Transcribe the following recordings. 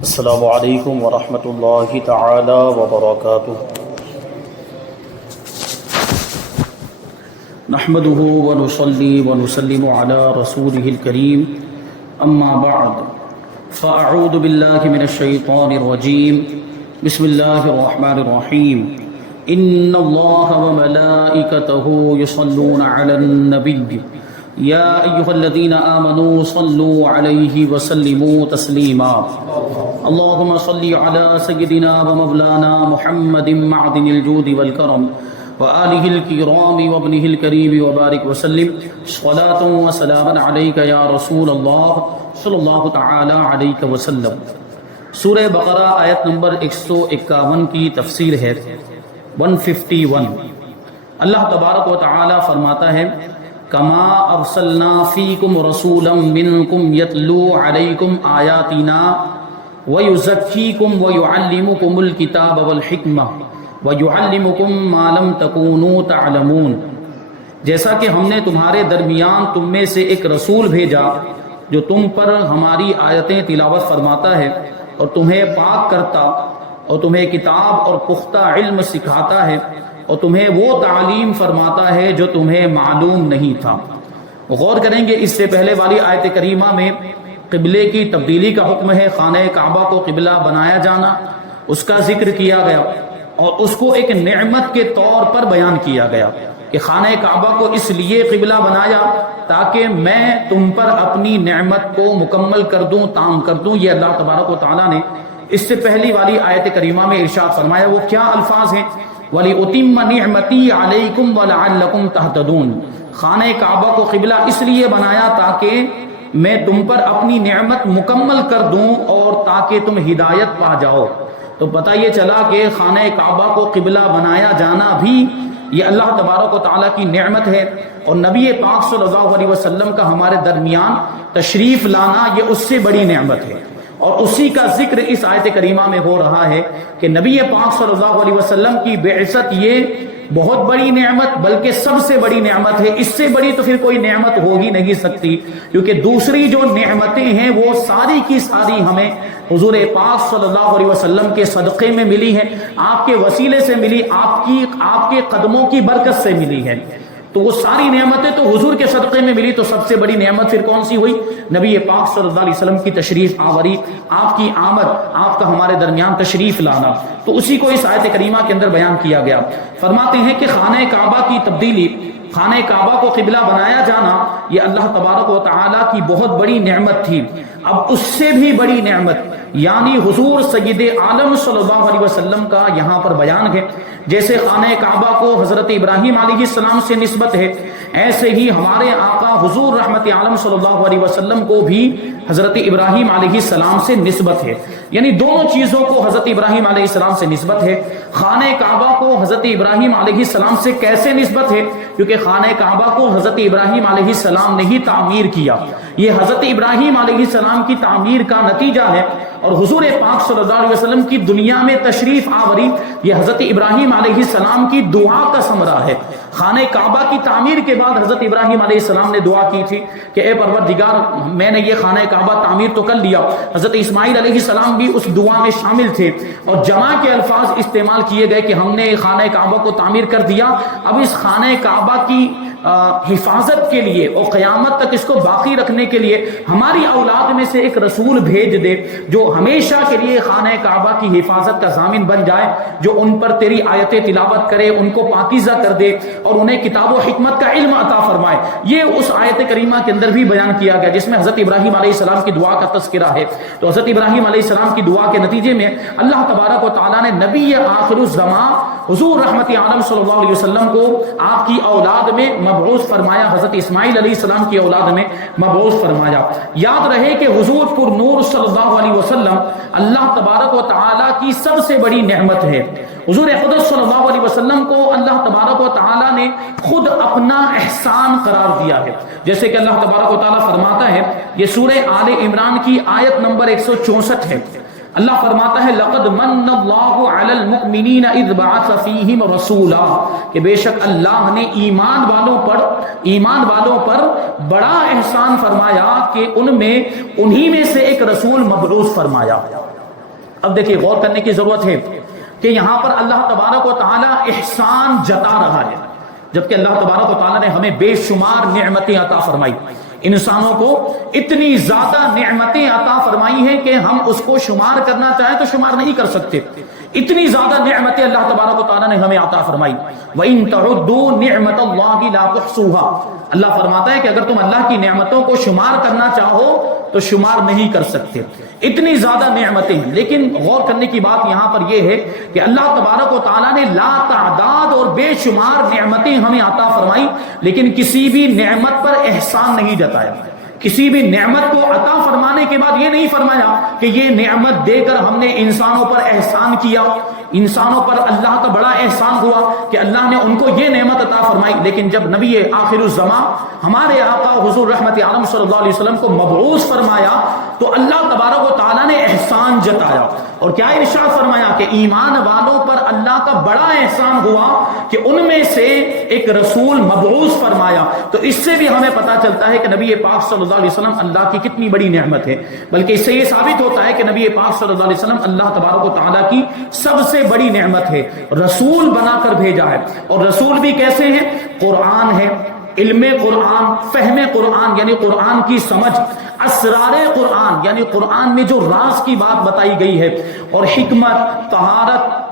السلام علیکم ورحمۃ اللہ تعالی وبرکاتہ۔ نحمده ونصلي ونسلم على رسوله الكريم اما بعد فاعوذ بالله من الشیطان الرجیم بسم اللہ الرحمن الرحیم ان اللہ وملائکته يصلون على النبی یا ایها الذین آمنوا صلوا علیہ وسلموا تسلیما اللهم صل على سيدنا ومولانا محمد معدن الجود والكرم وآله الكرام وابنه الكريم وبارك وسلم صلاة وسلاما عليك يا رسول الله صلی اللہ تعالی علیہ وسلم۔ سورہ بقرہ آیت نمبر 151 کی تفسیر ہے 151۔ اللہ تبارک و تعالی فرماتا ہے کما ارسلنا فیکم رسولا منکم یتلو علیکم آیاتنا وَيُزَكِّيكُمْ وَيُعَلِّمُكُمُ الْكِتَابَ وَالْحِكْمَةَ وَيُعَلِّمُكُمْ مَا لَمْ تَكُونُوا تَعْلَمُونَ، جیسا کہ ہم نے تمہارے درمیان تم میں سے ایک رسول بھیجا جو تم پر ہماری آیتیں تلاوت فرماتا ہے اور تمہیں پاک کرتا اور تمہیں کتاب اور پختہ علم سکھاتا ہے اور تمہیں وہ تعلیم فرماتا ہے جو تمہیں معلوم نہیں تھا۔ غور کریں گے اس سے پہلے والی آیت کریمہ میں قبلے کی تبدیلی کا حکم ہے، خانہ کعبہ کو قبلہ بنایا جانا، اس کا ذکر کیا گیا اور اس کو ایک نعمت کے طور پر بیان کیا گیا کہ خانہ کعبہ کو اس لیے قبلہ بنایا تاکہ میں تم پر اپنی نعمت کو مکمل کر دوں، تام کر دوں۔ یہ اللہ تبارک و تعالیٰ نے اس سے پہلی والی آیت کریمہ میں ارشاد فرمایا۔ وہ کیا الفاظ ہیں؟ وَلِأُتِمَّ نِعْمَتِي عَلَيْكُمْ وَلَعَلَّكُمْ تَهْتَدُونَ، خانہ کعبہ کو قبلہ اس لیے بنایا تاکہ میں تم پر اپنی نعمت مکمل کر دوں اور تاکہ تم ہدایت پا جاؤ۔ تو پتہ یہ چلا کہ خانہ کعبہ کو قبلہ بنایا جانا بھی یہ اللہ تبارک و تعالیٰ کی نعمت ہے، اور نبی پاک صلی اللہ علیہ وسلم کا ہمارے درمیان تشریف لانا یہ اس سے بڑی نعمت ہے، اور اسی کا ذکر اس آیت کریمہ میں ہو رہا ہے کہ نبی پاک صلی اللہ علیہ وسلم کی بعثت یہ بہت بڑی نعمت، بلکہ سب سے بڑی نعمت ہے۔ اس سے بڑی تو پھر کوئی نعمت ہو ہی نہیں سکتی، کیونکہ دوسری جو نعمتیں ہیں وہ ساری کی ساری ہمیں حضور پاک صلی اللہ علیہ وسلم کے صدقے میں ملی ہیں، آپ کے وسیلے سے ملی، آپ کے قدموں کی برکت سے ملی ہے۔ تو وہ ساری نعمتیں تو حضور کے صدقے میں ملی، تو سب سے بڑی نعمت پھر کون سی ہوئی؟ نبی پاک صلی اللہ علیہ وسلم کی تشریف آوری، آپ کی آمد، آپ کا ہمارے درمیان تشریف لانا، تو اسی کو اس آیت کریمہ کے اندر بیان کیا گیا۔ فرماتے ہیں کہ خانہ کعبہ کی تبدیلی، خانہ کعبہ کو قبلہ بنایا جانا یہ اللہ تبارک و تعالیٰ کی بہت بڑی نعمت تھی۔ اب اس سے بھی بڑی نعمت یعنی حضور سید عالم صلی اللہ علیہ وسلم کا یہاں پر بیان ہے۔ جیسے خانہ کعبہ کو حضرت ابراہیم علیہ السلام سے نسبت ہے، ایسے ہی ہمارے آقا حضور رحمت عالم صلی اللہ علیہ وسلم کو بھی حضرت ابراہیم علیہ السلام سے نسبت ہے، یعنی دونوں چیزوں کو حضرت ابراہیم علیہ السلام سے نسبت ہے۔ خانہ کعبہ کو حضرت ابراہیم علیہ السلام سے کیسے نسبت ہے؟ کیونکہ خانہ کعبہ کو حضرت ابراہیم علیہ السلام نے ہی تعمیر کیا، یہ حضرت ابراہیم علیہ السلام کی تعمیر کا نتیجہ ہے، اور حضور پاک صلی اللہ علیہ وسلم کی دنیا میں تشریف آوری یہ حضرت ابراہیم علیہ السلام کی دعا کا ثمرہ ہے۔ خانہ کعبہ کی تعمیر کے بعد حضرت ابراہیم علیہ السلام نے دعا کی تھی کہ اے پروردگار، میں نے یہ خانہ کعبہ تعمیر تو کر لیا۔ حضرت اسماعیل علیہ السلام بھی اس دعا میں شامل تھے، اور جمع کے الفاظ استعمال کیے گئے کہ ہم نے خانہ کعبہ کو تعمیر کر دیا، اب اس خانہ کعبہ کی حفاظت کے لیے اور قیامت تک اس کو باقی رکھنے کے لیے ہماری اولاد میں سے ایک رسول بھیج دے جو ہمیشہ کے لیے خانہ کعبہ کی حفاظت کا ضامن بن جائے، جو ان پر تیری آیتیں تلاوت کرے، ان کو پاکیزہ کر دے اور انہیں کتاب و حکمت کا علم عطا فرمائے۔ یہ اس آیت کریمہ کے اندر بھی بیان کیا گیا جس میں حضرت ابراہیم علیہ السلام کی دعا کا تذکرہ ہے۔ تو حضرت ابراہیم علیہ السلام کی دعا کے نتیجے میں اللہ تبارک و تعالیٰ نے نبی آخر الزمان حضور رحمت عالم صلی اللہ علیہ وسلم کو آپ کی اولاد میں مبعوث فرمایا، حضرت اسماعیل علیہ السلام کی اولاد میں مبعوث فرمایا۔ یاد رہے کہ حضور پر نور صلی اللہ علیہ وسلم اللہ تبارک و تعالیٰ کی سب سے بڑی نعمت ہے۔ حضور قدس صلی اللہ علیہ وسلم کو اللہ تبارک و تعالیٰ نے خود اپنا احسان قرار دیا ہے، جیسے کہ اللہ تبارک و تعالیٰ فرماتا ہے، یہ سورہ آل عمران کی آیت نمبر 164 ہے۔ اللہ فرماتا ہے لقد من اللہ علی المؤمنین اذ بعث فیہم رسولا، کہ بے شک اللہ نے ایمان والوں پر بڑا احسان فرمایا کہ ان میں انہی میں سے ایک رسول مبعوث فرمایا۔ اب دیکھیے غور کرنے کی ضرورت ہے کہ یہاں پر اللہ تبارک و تعالی احسان جتا رہا ہے، جبکہ اللہ تبارک و تعالی نے ہمیں بے شمار نعمتیں عطا فرمائی، انسانوں کو اتنی زیادہ نعمتیں عطا فرمائی ہیں کہ ہم اس کو شمار کرنا چاہیں تو شمار نہیں کر سکتے، اتنی زیادہ نعمتیں اللہ تبارک و تعالی نے ہمیں عطا فرمائی۔ وَإِن تَعُدُّوا نِعْمَتَ اللَّهِ لَا تُحْصُوهَا، اللہ فرماتا ہے کہ اگر تم اللہ کی نعمتوں کو شمار کرنا چاہو تو شمار نہیں کر سکتے، اتنی زیادہ نعمتیں ہیں۔ لیکن غور کرنے کی بات یہاں پر یہ ہے کہ اللہ تبارک و تعالیٰ نے لا تعداد اور بے شمار نعمتیں ہمیں عطا فرمائی، لیکن کسی بھی نعمت پر احسان نہیں جتایا، کسی بھی نعمت کو عطا فرمانے کے بعد یہ نہیں فرمایا کہ یہ نعمت دے کر ہم نے انسانوں پر احسان کیا، انسانوں پر اللہ کا بڑا احسان ہوا کہ اللہ نے ان کو یہ نعمت عطا فرمائی۔ لیکن جب نبی آخر الزمان ہمارے آقا حضور رحمت عالم صلی اللہ علیہ وسلم کو مبعوث فرمایا تو اللہ تبارک و تعالیٰ نے احسان جتایا، اور کیا ارشاد فرمایا کہ ایمان والوں پر اللہ کا بڑا احسان ہوا کہ ان میں سے ایک رسول مبعوث فرمایا۔ تو اس سے بھی ہمیں پتا چلتا ہے کہ نبی پاک صلی اللہ علیہ وسلم اللہ کی کتنی بڑی نعمت ہے، بلکہ اس سے یہ ثابت ہوتا ہے کہ نبی پاک صلی اللہ علیہ وسلم اللہ تبارک و تعالیٰ کی سب سے بڑی نعمت ہے، رسول بنا کر بھیجا ہے۔ اور رسول بھی کیسے ہیں؟ قرآن ہے، علم قرآن، فہم قرآن یعنی قرآن کی سمجھ، اسرار قرآن یعنی قرآن میں جو راز کی بات بتائی گئی ہے، اور حکمت، طہارت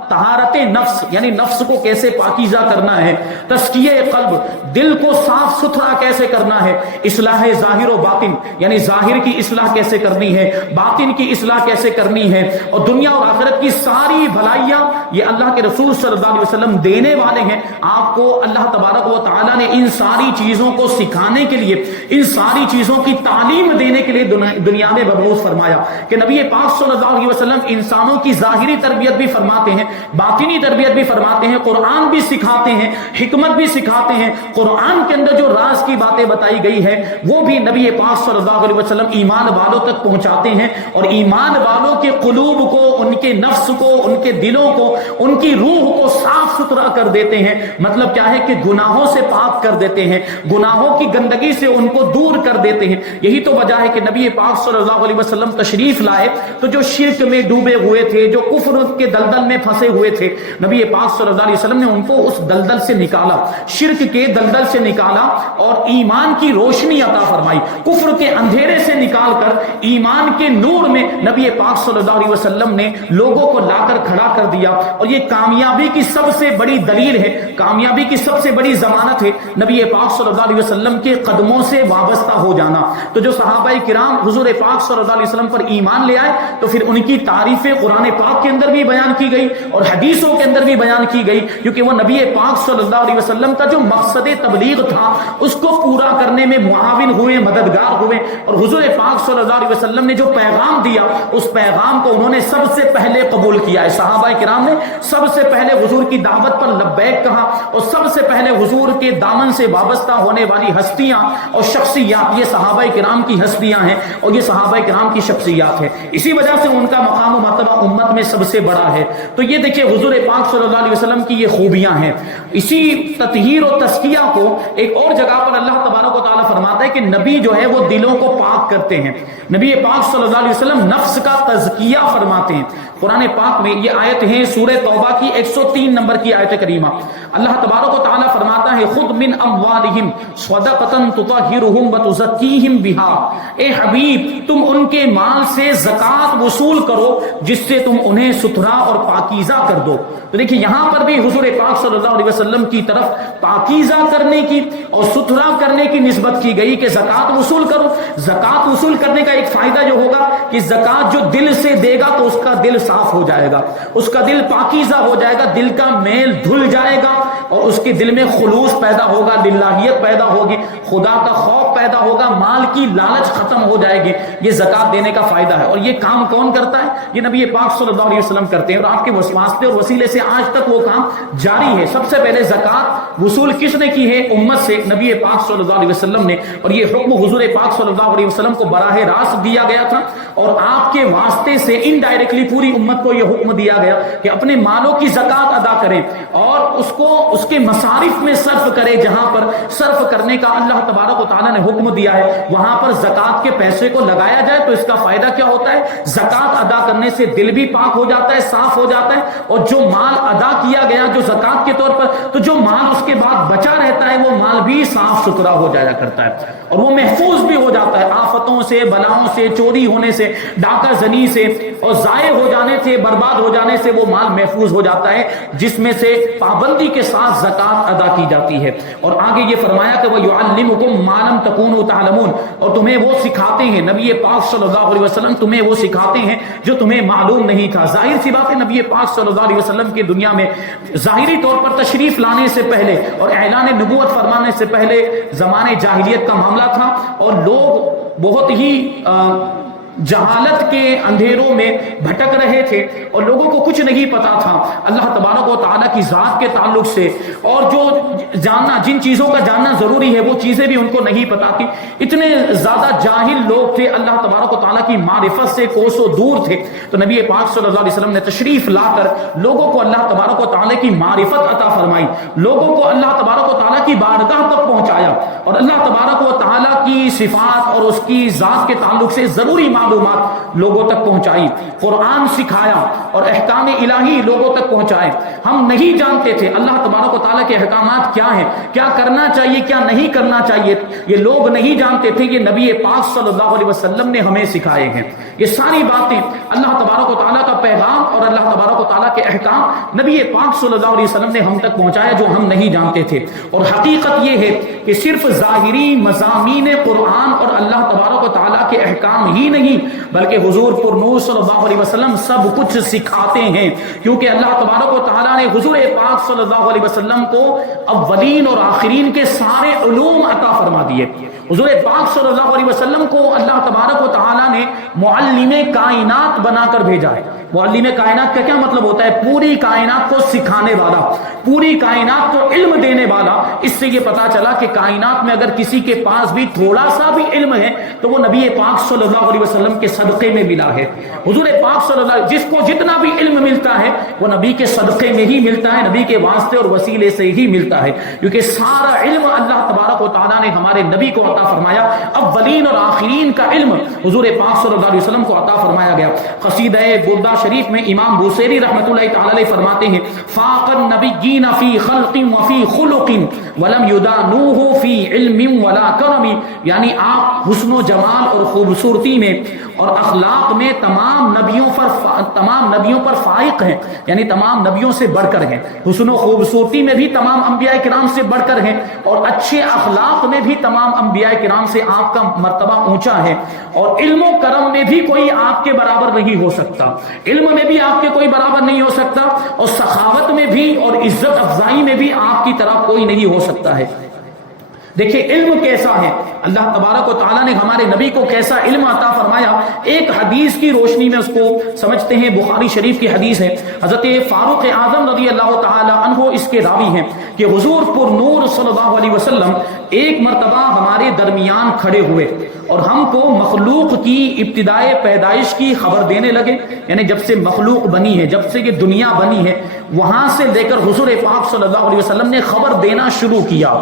نفس یعنی نفس کو کیسے پاکیزہ کرنا ہے، تزکیہ قلب دل کو صاف ستھرا کیسے کرنا ہے، اصلاح ظاہر و باطن یعنی ظاہر کی اصلاح کیسے کرنی ہے، باطن کی اصلاح کیسے کرنی ہے، اور دنیا اور آخرت کی ساری بھلائیاں یہ اللہ کے رسول صلی اللہ علیہ وسلم دینے والے ہیں۔ آپ کو اللہ تبارک و تعالیٰ نے ان ساری چیزوں کو سکھانے کے لیے، ان ساری چیزوں کی تعلیم دینے کے لیے دنیا میں مبعوث فرمایا کہ نبی پاک صلی اللہ علیہ وسلم انسانوں کی ظاہری تربیت بھی فرماتے ہیں، باطنی تربیت بھی فرماتے ہیں، قرآن بھی سکھاتے ہیں، حکمت بھی سکھاتے ہیں۔ قرآن کے اندر جو راز کی باتیں بتائی گئی ہے وہ بھی نبی پاک صلی اللہ علیہ وسلم ایمان والوں تک پہنچاتے ہیں، اور ایمان والوں کے قلوب کو، ان کے نفس کو، ان کے دلوں کو، ان کی روح کو صاف ستھرا کر دیتے ہیں۔ مطلب کیا ہے کہ گناہوں سے پاک کر دیتے ہیں، گناہوں کی گندگی سے ان کو دور کر دیتے ہیں۔ یہی تو وجہ ہے کہ نبی پاک صلی اللہ علیہ وسلم تشریف لائے تو جو شرک میں ڈوبے ہوئے تھے، جو کفر کے دلدل میں پھنسے ہوئے تھے، نبی پاک صلی اللہ علیہ وسلم نے ان کو اس دلدل سے نکالا، شرک کے دلدل سے نکالا، اور ایمان کی روشنی عطا فرمائی، کفر کے اندھیرے سے نکال کر ایمان کے نور میں نبی پاک صلی اللہ علیہ وسلم نے لوگوں کو لا کر کھڑا کر دیا۔ اور یہ کامیابی کی سب سے بڑی دلیل ہے، کامیابی کی سب سے بڑی ضمانت ہے نبی پاک صلی اللہ علیہ وسلم کے قدموں سے وابستہ ہو جانا۔ تو جو صحابہ کرام حضور پاک صلی اللہ علیہ وسلم پر ایمان لے آئے تو پھر ان کی تعریفیں قرآن پاک کے اندر بھی بیان کی گئی اور حدیثوں کے اندر بھی بیان کی گئی، کیونکہ وہ نبی پاک صلی اللہ علیہ وسلم کا جو مقصد تبلیغ تھا اس کو پورا کرنے میں معاون ہوئے، مددگار ہوئے، اور حضور پاک صلی اللہ علیہ وسلم نے جو پیغام دیا اس پیغام کو انہوں نے سب سے پہلے قبول کیا ہے۔ صحابہ کرام نے سب سے پہلے حضور کی دعوت پر لبیک کہا، اور سب سے پہلے حضور کے دامن سے وابستہ ہونے والی ہستیاں اور شخصیات یہ صحابہ کرام کی ہستیاں ہیں اور یہ صحابہ کرام کی شخصیات ہیں، اسی وجہ سے ان کا مقام و مرتبہ امت میں سب سے بڑا ہے۔ تو یہ دیکھیے حضور پاک صلی اللہ علیہ وسلم کی یہ خوبیاں ہیں۔ اسی تطہیر و تزکیہ کو ایک اور جگہ پر اللہ تبارک و تعالیٰ فرماتا ہے کہ نبی جو ہے وہ دلوں کو پاک کرتے ہیں، نبی پاک صلی اللہ علیہ وسلم نفس کا تزکیہ فرماتے ہیں۔ قرآن پاک میں یہ آیت ہے سورہ توبہ کی 103 نمبر کی آیت کریمہ، اللہ تبارک و تعالیٰ فرماتا ہے خذ من اموالہم صدقۃ تطہرہم وتزکیہم بہا، اے حبیب تم ان کے مال سے زکوٰۃ وصول کرو جس سے تم انہیں ستھرا اور پاکیزہ کر دو۔ تو دیکھیے یہاں پر بھی حضور پاک صلی اللہ علیہ وسلم کی طرف پاکیزہ کرنے کی اور ستھرا کرنے کی نسبت کی گئی کہ زکوٰۃ وصول کرو۔ زکوٰۃ وصول کرنے کا ایک فائدہ جو ہوگا کہ زکوٰۃ جو دل سے دے گا تو اس کا دل صاف ہو جائے گا، اس کا دل پاکیزہ ہو جائے گا، دل کا میل دھل جائے گا، اور اس کے دل میں خلوص پیدا ہوگا، للہیت پیدا ہوگی، خدا کا خوف پیدا ہوگا، مال کی لالچ ختم ہو جائے گی۔ یہ زکوٰۃ دینے کا فائدہ ہے، اور یہ کام کون کرتا ہے؟ یہ نبی پاک صلی اللہ علیہ وسلم کرتے ہیں، اور آپ کے واسطے اور وسیلے سے آج تک وہ کام جاری ہے۔ سب سے پہلے زکوٰۃ وصول کس نے کی ہے؟ امت سے، نبی پاک صلی اللہ علیہ وسلم نے، اور یہ حکم حضور پاک صلی اللہ علیہ وسلم کو براہ راست دیا گیا تھا، اور آپ کے واسطے سے انڈائریکٹلی پوری امت کو یہ حکم دیا گیا کہ اپنے مالوں کی زکوٰۃ ادا کریں، اور اس اس کے مصارف میں صرف کرے، جہاں پر صرف کرنے کا اللہ تبارک و تعالیٰ نے حکم دیا ہے وہاں پر زکوٰۃ کے پیسے کو لگایا جائے تو اس کا فائدہ کیا ہوتا ہے؟ زکوٰۃ ادا کرنے سے دل بھی پاک ہو جاتا ہے، صاف ہو جاتا ہے، اور جو مال ادا کیا گیا جو زکوٰۃ کے طور پر، تو جو مال اس کے بعد بچا رہتا ہے وہ مال بھی صاف ستھرا ہو جایا کرتا ہے اور وہ محفوظ بھی ہو جاتا ہے آفتوں سے، بلاؤں سے، چوری ہونے سے، ڈاکہ زنی سے اور ضائع ہو جانے سے، برباد ہو جانے سے وہ مال محفوظ ہو جاتا ہے جس میں سے پابندی کے ساتھ زکوٰۃ ادا کی جاتی ہے۔ اور آگے یہ فرمایا کہ وَيُعَلِّمُكُم مَّا لَمْ تَكُونُوا تَعْلَمُونَ، اور تمہیں وہ سکھاتے ہیں، نبی پاک صلی اللہ علیہ وسلم تمہیں وہ سکھاتے ہیں جو تمہیں معلوم نہیں تھا۔ ظاہر سی بات ہے نبی پاک صلی اللہ علیہ وسلم کی دنیا میں ظاہری طور پر تشریف لانے سے پہلے اور اعلان نبوت فرمانے سے پہلے زمانے جاہلیت کا معاملہ تھا اور لوگ بہت ہی جہالت کے اندھیروں میں بھٹک رہے تھے اور لوگوں کو کچھ نہیں پتا تھا اللہ تبارک و تعالیٰ کی ذات کے تعلق سے، اور جو جاننا، جن چیزوں کا جاننا ضروری ہے وہ چیزیں بھی ان کو نہیں پتا تھی۔ اتنے زیادہ جاہل لوگ تھے، اللہ تبارک و تعالیٰ کی معرفت سے کوسوں دور تھے۔ تو نبی پاک صلی اللہ علیہ وسلم نے تشریف لا کر لوگوں کو اللہ تبارک و تعالیٰ کی معرفت عطا فرمائی، لوگوں کو اللہ تبارک و تعالیٰ کی بارگاہ تک پہنچایا اور اللہ تبارک و تعالیٰ کی صفات اور اس کی ذات کے تعلق سے ضروری معلومات لوگوں تک پہنچائی، قرآن سکھایا اور احکام الہی لوگوں تک پہنچائے۔ ہم نہیں جانتے تھے اللہ تبارک و تعالیٰ کے احکامات کیا ہیں، کیا کرنا چاہیے کیا نہیں کرنا چاہیے، یہ لوگ نہیں جانتے تھے، یہ نبی پاک صلی اللہ علیہ وسلم نے ہمیں سکھائے ہیں۔ یہ ساری باتیں اللہ تبارک و تعالیٰ کا پیغام اور اللہ تبارک و تعالیٰ کے احکام نبی پاک صلی اللہ علیہ وسلم نے ہم تک پہنچایا جو ہم نہیں جانتے تھے۔ اور حقیقت یہ ہے کہ صرف ظاہری مضامین قرآن اور اللہ تبارک و تعالیٰ کے احکام ہی نہیں بلکہ حضور پر نور صلی اللہ علیہ وسلم سب کچھ سکھاتے ہیں، کیونکہ اللہ تبارک و تعالیٰ نے حضور پاک صلی اللہ علیہ وسلم کو اولین اور آخرین کے سارے علوم عطا فرما دیے۔ حضور پاک صلی اللہ علیہ وسلم کو اللہ تبارک و تعالیٰ نے معلم کائنات بنا کر بھیجا ہے۔ معلم کائنات کا کیا مطلب ہوتا ہے؟ پوری کائنات کو سکھانے والا، پوری کائنات کو علم دینے والا۔ اس سے یہ پتا چلا کہ کائنات میں اگر کسی کے پاس بھی تھوڑا سا بھی علم ہے تو وہ نبی پاک صلی اللہ علیہ وسلم کے صدقے میں ملا ہے۔ حضور پاک صلی اللہ علیہ وسلم جس کو جتنا بھی علم ملتا ہے وہ نبی کے صدقے میں ہی ملتا ہے، نبی کے واسطے اور وسیلے سے ہی ملتا ہے، کیونکہ سارا علم اللہ تبارک و تعالیٰ نے ہمارے نبی کو عطا فرمایا۔ اولین اور آخرین کا علم حضور پاک صلی اللہ علیہ وسلم کو عطا فرمایا گیا۔ قصیدہ بردہ شریف میں امام بوصیری رحمۃ اللہ تعالی علیہ فرماتے ہیں فاق النبیین فی خلق وفی خلق ولم یدانوہ فی علم ولا کرم، یعنی آپ حسن و جمال اور خوبصورتی میں اور اخلاق میں تمام نبیوں پر فائق ہیں، یعنی تمام نبیوں سے بڑھ کر ہیں۔ حسن و خوبصورتی میں بھی تمام انبیاء کرام سے بڑھ کر ہیں اور اچھے اخلاق میں بھی تمام انبیاء کرام سے آپ کا مرتبہ اونچا ہے، اور علم و کرم میں بھی کوئی آپ کے برابر نہیں ہو سکتا، علم میں بھی آپ کے کوئی برابر نہیں ہو سکتا، اور سخاوت میں بھی اور عزت افزائی میں بھی آپ کی طرح کوئی نہیں ہو سکتا ہے۔ دیکھیں علم کیسا ہے، اللہ تبارک و تعالیٰ نے ہمارے نبی کو کیسا علم عطا فرمایا۔ ایک حدیث کی روشنی میں اس کو سمجھتے ہیں، بخاری شریف کی حدیث ہے، حضرت فاروق اعظم رضی اللہ تعالی عنہ اس کے راوی ہیں کہ حضور پر نور صلی اللہ علیہ وسلم ایک مرتبہ ہمارے درمیان کھڑے ہوئے اور ہم کو مخلوق کی ابتدائے پیدائش کی خبر دینے لگے، یعنی جب سے مخلوق بنی ہے، جب سے یہ دنیا بنی ہے، وہاں سے لے کر حضور پاک صلی اللہ علیہ وسلم نے خبر دینا شروع کیا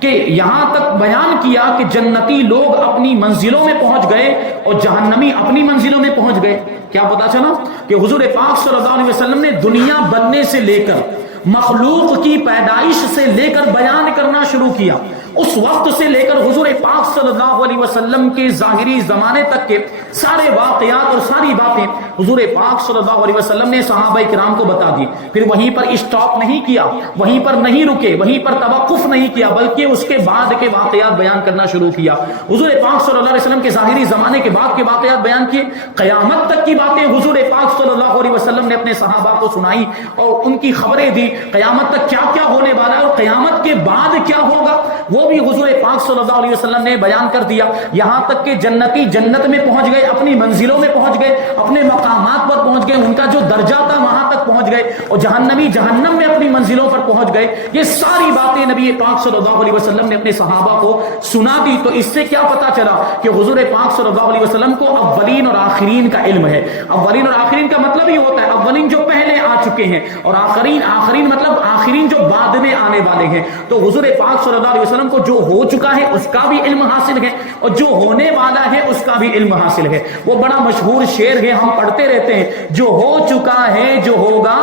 کہ یہاں تک بیان کیا کہ جنتی لوگ اپنی منزلوں میں پہنچ گئے اور جہنمی اپنی منزلوں میں پہنچ گئے۔ کیا پتا چلا کہ حضور پاک صلی اللہ علیہ وسلم نے دنیا بننے سے لے کر مخلوق کی پیدائش سے لے کر بیان کرنا شروع کیا، اس وقت سے لے کر حضور پاک صلی اللہ علیہ وسلم کے ظاہری زمانے تک کے سارے واقعات اور ساری باتیں حضور پاک صلی اللہ علیہ وسلم نے صحابہ کرام کو بتا دی۔ پھر وہیں پر اسٹاپ نہیں کیا، وہیں پر نہیں رکے، وہیں پر توقف نہیں کیا، بلکہ اس کے بعد کے واقعات بیان کرنا شروع کیا۔ حضور پاک صلی اللہ علیہ وسلم کے ظاہری زمانے کے بعد کے واقعات بیان کیے، قیامت تک کی باتیں حضور پاک صلی اللہ علیہ وسلم نے اپنے صحابہ کو سنائی اور ان کی خبریں دی، قیامت تک کیا کیا ہونے والا ہے اور قیامت کے بعد کیا ہوگا، وہ بھی حضور پاک صلی اللہ علیہ وسلم نے بیان کر دیا. یہاں تک کہ جنتی جنت میں پہنچ گئے, اپنی منزلوں میں پہنچ گئے, اپنے مقامات پر پہنچ گئے, ان کا جو درجہ تھا وہاں تک پہنچ گئے, اور جہنمی جہنم میں اپنی منزلوں پر پہنچ گئے. یہ ساری باتیں نبی پاک صلی اللہ علیہ وسلم نے اپنے صحابہ کو سنا دی. تو اس سے کیا پتا چلا کہ حضور پاک صلی اللہ علیہ وسلم کو اولین اور آخرین کا علم ہے. اولین اور آخرین کا مطلب یہ ہوتا ہے اولین جو پہلے آ چکے ہیں, اور آخرین مطلب آخرین جو بعد میں آنے والے ہیں. تو حضور پاک صلی اللہ علیہ وسلم کو جو ہو چکا ہے اس کا بھی علم حاصل ہے, اور جو ہونے والا ہے اس کا بھی علم حاصل ہے. وہ بڑا مشہور شعر ہے, ہم پڑھتے رہتے ہیں, جو ہو چکا ہے جو ہوگا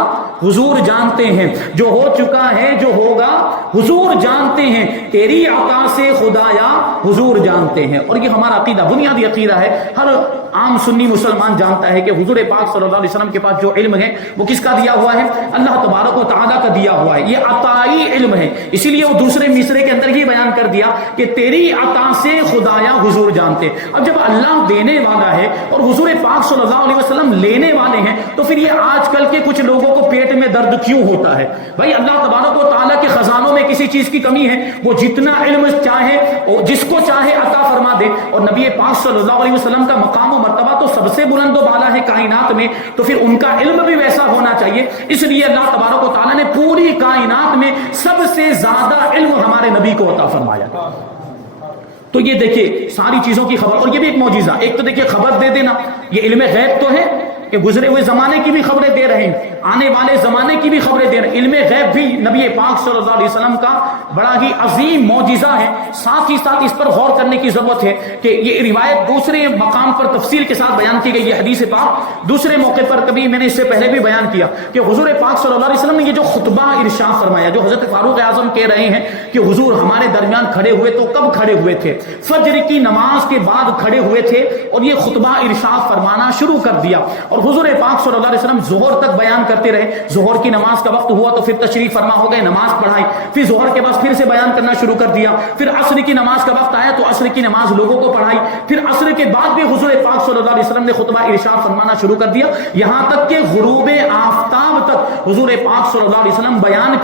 حضور جانتے ہیں, جو ہو چکا ہے جو ہوگا حضور جانتے ہیں, تیری عطا سے خدایا حضور جانتے ہیں. اور یہ ہمارا عقیدہ, بنیادی عقیدہ ہے. ہر عام سنی مسلمان جانتا ہے کہ حضور پاک صلی اللہ علیہ وسلم کے پاس جو علم ہے وہ کس کا دیا ہوا ہے؟ اللہ تبارک و تعالیٰ کا دیا ہوا ہے. یہ عطائی علم ہے. اسی لیے وہ دوسرے مصرے کے اندر یہ بیان کر دیا کہ تیری عطا سے خدایا حضور جانتے. اب جب اللہ دینے والا ہے اور حضور پاک صلی اللہ علیہ وسلم لینے والے ہیں, تو پھر یہ آج کل کے کچھ لوگوں کو پیٹ میں درد کیوں ہوتا ہے؟ بھائی اللہ تبارک و تعالیٰ کے خزانوں میں کسی چیز کی کمی ہے, وہ جتنا علم چاہے جس کو چاہے عطا فرما دے. اور نبی پاک صلی اللہ علیہ وسلم کا مقام و مرتبہ تو سب سے بلند و بالا ہے کائنات میں, تو پھر ان کا علم بھی ویسا ہونا چاہیے. اس لیے اللہ تبارک و تعالیٰ نے پوری کائنات میں سب سے زیادہ علم ہمارے نبی کو عطا فرمایا. تو یہ دیکھیے ساری چیزوں کی خبر, اور یہ بھی ایک معجزہ. ایک تو دیکھیے خبر دے دینا, یہ علم غیب تو ہے کہ گزرے ہوئے زمانے کی بھی خبریں دے رہے ہیں, آنے والے زمانے کی بھی خبریں دے رہے ہیں. علم غیب بھی نبی پاک صلی اللہ علیہ وسلم کا بڑا ہی عظیم معجزہ ہے. ساتھ ہی ساتھ اس پر غور کرنے کی ضرورت ہے کہ یہ روایت دوسرے مقام پر تفصیل کے ساتھ بیان کی گئی. یہ حدیث پاک دوسرے موقع پر کبھی میں نے اس سے پہلے بھی بیان کیا کہ حضور پاک صلی اللہ علیہ وسلم نے یہ جو خطبہ ارشاد فرمایا, جو حضرت فاروق اعظم کہہ رہے ہیں کہ حضور ہمارے درمیان کھڑے ہوئے, تو کب کھڑے ہوئے تھے؟ فجر کی نماز کے بعد کھڑے ہوئے تھے اور یہ خطبہ ارشاد فرمانا شروع کر دیا. اور حضور پاک صلی اللہ علیہ وسلم ظہر تک بیان کرتے رہے. ظہر کی نماز کا وقت ہوا تو پھر تشریف فرما ہو گئے, نماز پڑھائی. پھر ظہر کے بعد پھر سے بیان کرنا شروع کر دیا. پھر عصر کی نماز کا وقت آیا تو عصر کی نماز لوگوں کو پڑھائی. پھر عصر کے بعد بھی حضور پاک صلی اللہ علیہ وسلم نے خطبہ ارشاد فرمانا شروع کر دیا, یہاں تک کہ غروب آفتاب تک حضور پاک صلی اللہ علیہ وسلم بیان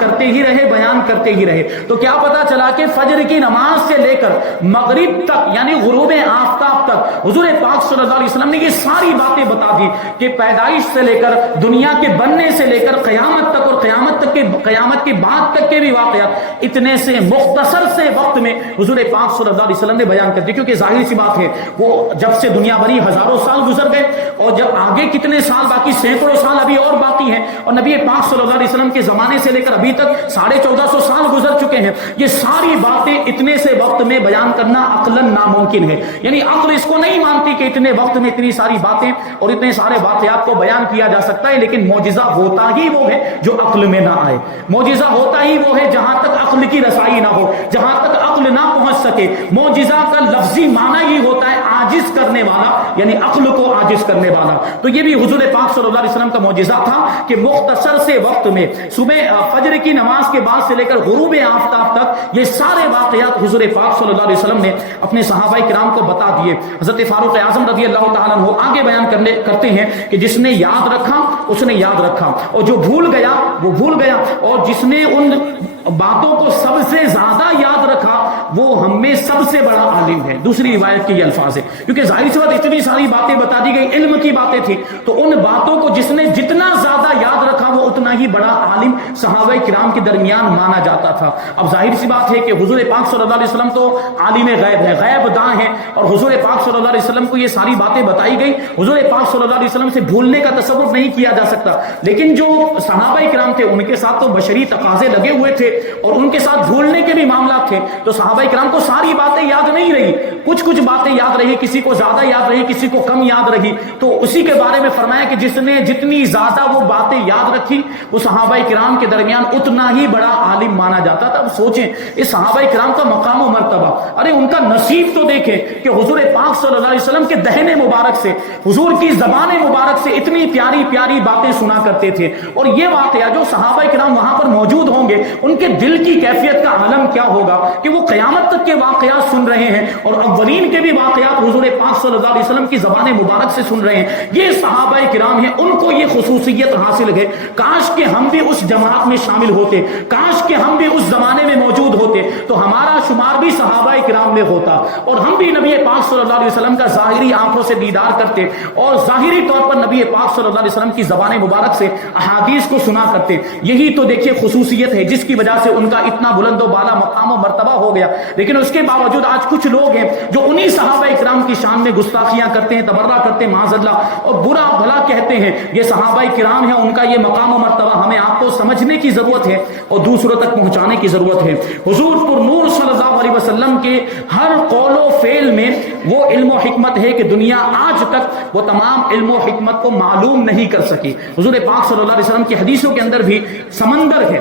کرتے ہی رہے. تو کیا پتا چلا کہ فجر کی نماز سے لے کر مغرب تک, یعنی غروب آفتاب تک, حضور پاک صلی اللہ علیہ وسلم نے یہ ساری باتیں بتا دی کہ پیدائش سے لے کر, دنیا کے بننے سے لے کر قیامت تک, اور قیامت کے بعد تک کے بھی واقعات اتنے سے مختصر سے وقت میں حضور پاک صلی اللہ علیہ وسلم نے بیان کر دی. کیونکہ ظاہر سی بات ہے وہ جب سے دنیا بنی ہزاروں سال گزر گئے, اور جب آگے کتنے سال باقی, سینکڑوں سال ابھی اور باقی ہیں, اور نبی پاک صلی اللہ علیہ وسلم کے زمانے سے لے کر ابھی تک 1450 سال گزر چکے ہیں. یہ ساری باتیں اتنے سے وقت میں بیان کرنا عقلاً ناممکن ہے. یعنی عقل اس کو نہیں مانتی کہ اتنے وقت میں اتنی ساری باتیں اور اتنے سارے واقعات کو بیان کیا جا سکتا ہے. لیکن معجزہ ہوتا ہی وہ ہے جو عقل میں نہ آئے. معجزہ ہوتا ہی وہ ہے جہاں تک عقل کی رسائی نہ ہو, جہاں تک عقل نہ پہنچ سکے. معجزہ کا لفظی معنی ہی ہوتا ہے عاجز کرنے والا, یعنی عقل کو عاجز کرنے والا. تو یہ بھی حضور پاک صلی اللہ علیہ وسلم کا معجزہ تھا کہ مختصر سے وقت میں صبح فجر کی نماز کے بعد سے لے کر غروب آفتاب تک یہ سارے واقعات حضور پاک صلی اللہ علیہ وسلم نے اپنے صحابہ کرام کو بتا دیے. حضرت فاروق اعظم رضی اللہ تعالیٰ عنہ آگے بیان کرتے ہیں کہ جس نے یاد رکھا اس نے یاد رکھا, اور جو بھول گیا وہ بھول گیا, اور جس نے ان باتوں کو سب سے زیادہ یاد رکھا وہ ہم میں سب سے بڑا عالم ہے. دوسری روایت کے یہ الفاظ ہے, کیونکہ ظاہر سی بات اتنی ساری باتیں بتا دی گئی, علم کی باتیں تھی, تو ان باتوں کو جس نے جتنا زیادہ یاد رکھا وہ اتنا ہی بڑا عالم صحابہ کرام کے درمیان مانا جاتا تھا. اب ظاہر سی بات ہے کہ حضور پاک صلی اللہ علیہ وسلم تو عالم غیب ہے, غیب داں ہیں, اور حضور پاک صلی اللہ علیہ وسلم کو یہ ساری باتیں بتائی گئی. حضور پاک صلی اللہ علیہ وسلم سے بھولنے کا تصور نہیں کیا جا سکتا, لیکن جو صحابہ کرام تھے ان کے ساتھ تو بشری تقاضے لگے ہوئے تھے اور ان کے ساتھ بھولنے کے بھی معاملات تھے. تو صحابہ کرام کو ساری باتیں یاد نہیں رہی, کچھ باتیں یاد رہی, کسی کو زیادہ یاد رہی, کسی کو کم یاد رہی. تو اسی کے بارے میں فرمایا کہ جس نے جتنی زیادہ وہ باتیں یاد رکھی وہ صحابہ کرام کے درمیان اتنا ہی بڑا عالم مانا جاتا تھا. اب سوچیں اس صحابہ کرام کا مقام و مرتبہ, ارے ان کا نصیب تو دیکھیں کہ حضور پاک صلی اللہ علیہ وسلم کے دہنے مبارک سے, حضور کی زبان مبارک سے اتنی پیاری پیاری باتیں سنا کرتے تھے. اور یہ واقعہ جو صحابہ کرام وہاں پر موجود ہوں گے ان کے دل کی کیفیت کا عالم کیا ہوگا کہ وہ قیامت تک کے واقعات سن رہے ہیں, اور اولین کے بھی واقعات حضور پاک صلی اللہ علیہ وسلم کی زبان مبارک سے سن رہے ہیں. یہ صحابہ کرام ہیں, ان کو یہ خصوصیت حاصل ہے کاش کہ ہم بھی اس جماعت میں شامل ہوتے، کاش کہ ہم بھی اس زمانے میں موجود ہوتے تو ہمارا شمار بھی صحابہ کرام میں ہوتا اور ہم بھی نبی پاک صلی اللہ علیہ وسلم کا ظاہری آنکھوں سے دیدار کرتے اور ظاہری طور پر نبی پاک صلی اللہ علیہ وسلم کی زبان مبارک سے احادیث کو سنا کرتے۔ یہی تو دیکھیے خصوصیت ہے جس کی وجہ سے ان کا اتنا بلند و بالا مقام و مرتبہ ہو گیا۔ لیکن اس کے باوجود آج کچھ لوگ ہیں جو انہی صحابہ کرام کی شان میں گستاخیاں کرتے ہیں، تبرہ کرتے ہیں معاذ اللہ، اور برا بھلا کہتے ہیں۔ یہ صحابہ کرام ہیں، ان کا یہ مقام و مرتبہ ہمیں آپ کو سمجھنے کی ضرورت ہے اور دوسروں تک پہنچانے کی ضرورت ہے۔ حضور پر نور صلی اللہ علیہ وسلم کے ہر قول و فعل میں وہ علم و حکمت ہے کہ دنیا آج تک وہ تمام علم و حکمت کو معلوم نہیں کر سکی۔ حضور پاک صلی اللہ علیہ وسلم کی حدیثوں کے اندر بھی سمندر ہے،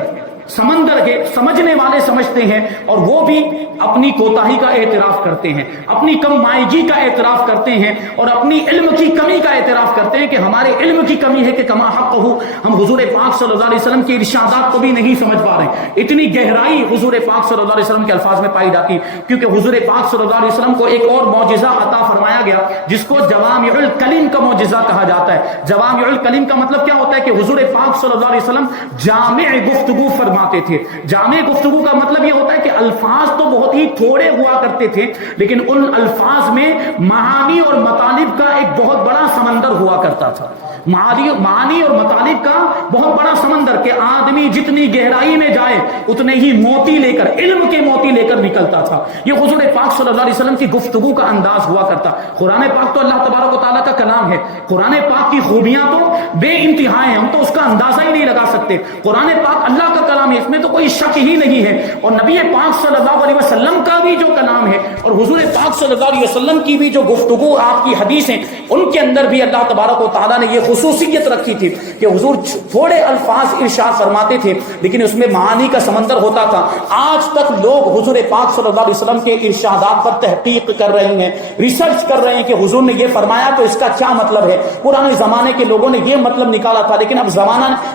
سمجھنے والے سمجھتے ہیں اور وہ بھی اپنی کوتاہی کا اعتراف کرتے ہیں، اپنی کم مائگی کا اعتراف کرتے ہیں اور اپنی علم کی کمی کا اعتراف کرتے ہیں کہ ہمارے علم کی کمی ہے کہ کما حق ہو ہم حضور پاک صلی اللہ علیہ وسلم کے ارشادات کو بھی نہیں سمجھ پا رہے۔ اتنی گہرائی حضور پاک صلی اللہ علیہ وسلم کے الفاظ میں پائی جاتی کیونکہ حضور پاک صلی اللہ علیہ وسلم کو ایک اور معجزہ عطا فرمایا گیا جس کو جوامع الکلم کا معجزہ کہا جاتا ہے۔ جوامع الکلم کا مطلب کیا ہوتا ہے کہ حضور پاک صلی اللہ علیہ وسلم جامع گفتگو فرماتے تھے۔ جامع گفتگو کا مطلب یہ ہوتا ہے کہ الفاظ تو بہت ہی تھوڑے ہوا کرتے تھے لیکن ان الفاظ میں معانی اور مطالب کا ایک بہت بڑا سمندر ہوا کرتا تھا۔ معانی اور مطالب کا بہت بڑا سمندر کہ آدمی جتنی گہرائی میں جائے اتنے ہی موتی لے کر، علم کے موتی لے کر نکلتا تھا۔ یہ حضور پاک صلی اللہ علیہ وسلم کی گفتگو کا انداز ہوا کرتا۔ قرآن پاک تو اللہ تبارک و تعالیٰ کا کلام ہے، قرآن پاک کی خوبیاں تو بے انتہا ہیں، ہم تو اس کا اندازہ ہی نہیں لگا سکتے۔ قرآن پاک اللہ کا کلام ہے، اس میں تو کوئی شک ہی نہیں ہے، اور نبی پاک صلی اللہ علیہ وسلم کا بھی جو کلام ہے اور حضور پاک صلی اللہ علیہ وسلم کی بھی جو گفتگو آپ کی حدیث ہیں ان کے اندر بھی اللہ تبارک و تعالیٰ نے یہ خصوصیت رکھی تھی کہ حضور تھوڑے الفاظ ارشاد فرماتے تھے لیکن اس میں معانی کا سمندر ہوتا تھا۔ آج تک لوگ حضور پاک صلی اللہ علیہ وسلم کے ارشادات پر تحقیق کر رہے ہیں، ریسرچ کر رہے ہیں کہ حضور نے یہ فرمایا تو اس کا کیا مطلب ہے۔ پرانے زمانے کے لوگوں نے یہ مطلب نکالا تھا لیکن اب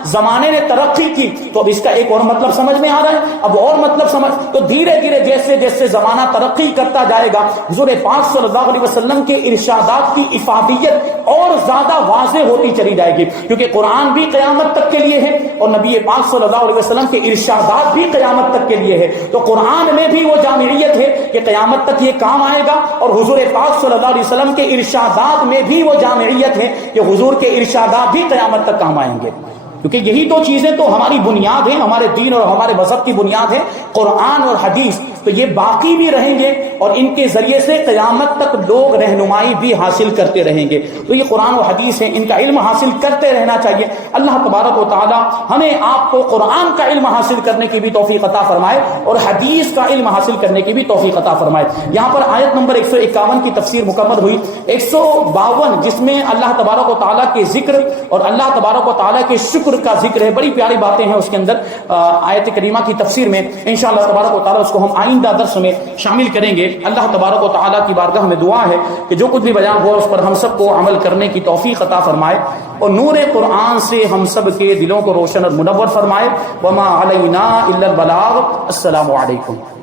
زمانے نے ترقی کی تو اب اس کا ایک اور مطلب سمجھ میں آ رہا ہے، اب اور مطلب سمجھ، تو دھیرے دھیرے جیسے جیسے زمانہ ترقی کرتا جائے گا حضور پاک صلی اللہ علیہ وسلم کے ارشادات کی افادیت اور زیادہ واضح ہوتی چلی جائے گی کیونکہ قرآن بھی قیامت تک کے لیے ہے اور نبی پاک صلی اللہ علیہ وسلم کے ارشادات بھی قیامت تک کے لیے ہے۔ تو قرآن میں بھی وہ جامعیت ہے کہ قیامت تک یہ کام آئے گا اور حضور پاک صلی اللہ علیہ وسلم کے ارشادات میں بھی وہ جامعیت ہے کہ حضور کے ارشادات بھی قیامت تک کام آئیں گے، کیونکہ یہی تو چیزیں تو ہماری بنیاد ہیں، ہمارے دین اور ہمارے مذہب کی بنیاد ہے قرآن اور حدیث، تو یہ باقی بھی رہیں گے اور ان کے ذریعے سے قیامت تک لوگ رہنمائی بھی حاصل کرتے رہیں گے۔ تو یہ قرآن و حدیث ہیں، ان کا علم حاصل کرتے رہنا چاہیے۔ اللہ تبارک و تعالی ہمیں آپ کو قرآن کا علم حاصل کرنے کی بھی توفیق عطا فرمائے اور حدیث کا علم حاصل کرنے کی بھی توفیق عطا فرمائے۔ یہاں پر آیت نمبر 151 کی تفسیر مکمل ہوئی، 152 جس میں اللہ تبارک و تعالیٰ کے ذکر اور اللہ تبارک و تعالیٰ کے شکر کا ذکر ہے، بڑی پیاری باتیں ہیں اس کے اندر آیت کریمہ کی تفسیر میں۔ انشاءاللہ تبارک و تعالیٰ اس کو ہم آئندہ درس میں شامل کریں گے۔ اللہ تبارک و تعالیٰ کی بارگاہ میں دعا ہے کہ جو کچھ بھی بیان ہوا اس پر ہم سب کو عمل کرنے کی توفیق عطا فرمائے اور نور قرآن سے ہم سب کے دلوں کو روشن اور منور فرمائے۔ وما علینا الا البلاغ۔ السلام علیکم۔